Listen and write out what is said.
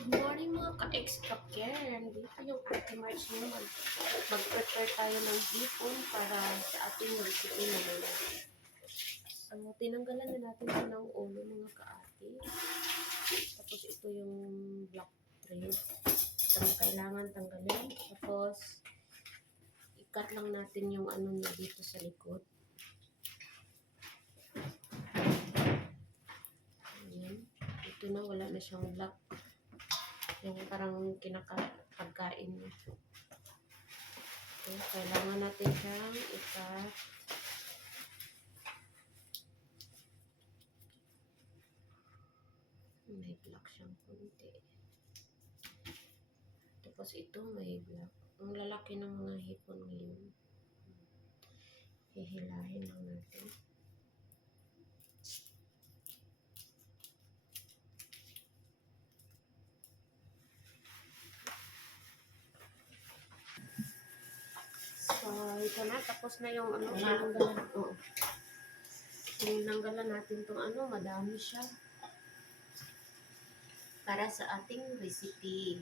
Good morning mga ka-extra care. Dito yung Ate March nyo. Mag- Mag-prepare tayo ng hipon para sa ating recipe ngayon. So, tinanggalan na natin ito ng ulo mga ka-ate. Tapos ito yung black thread. So, kailangan tanggalin. Tapos, ikat lang natin yung ano niya dito sa likod. Ayan. Ito na, wala na siyang black. Yung parang kinakapagkain niya. Okay, kailangan natin siyang ikat. May black siyang kunti. Tapos ito may black. Ang lalaki ng mga hipon ngayon. Hihilahin lang natin. So, ito na. Tapos na yung ano, tinanggalan. Oo. Tinanggalan natin tong ano, madami siya. Para sa ating recipe.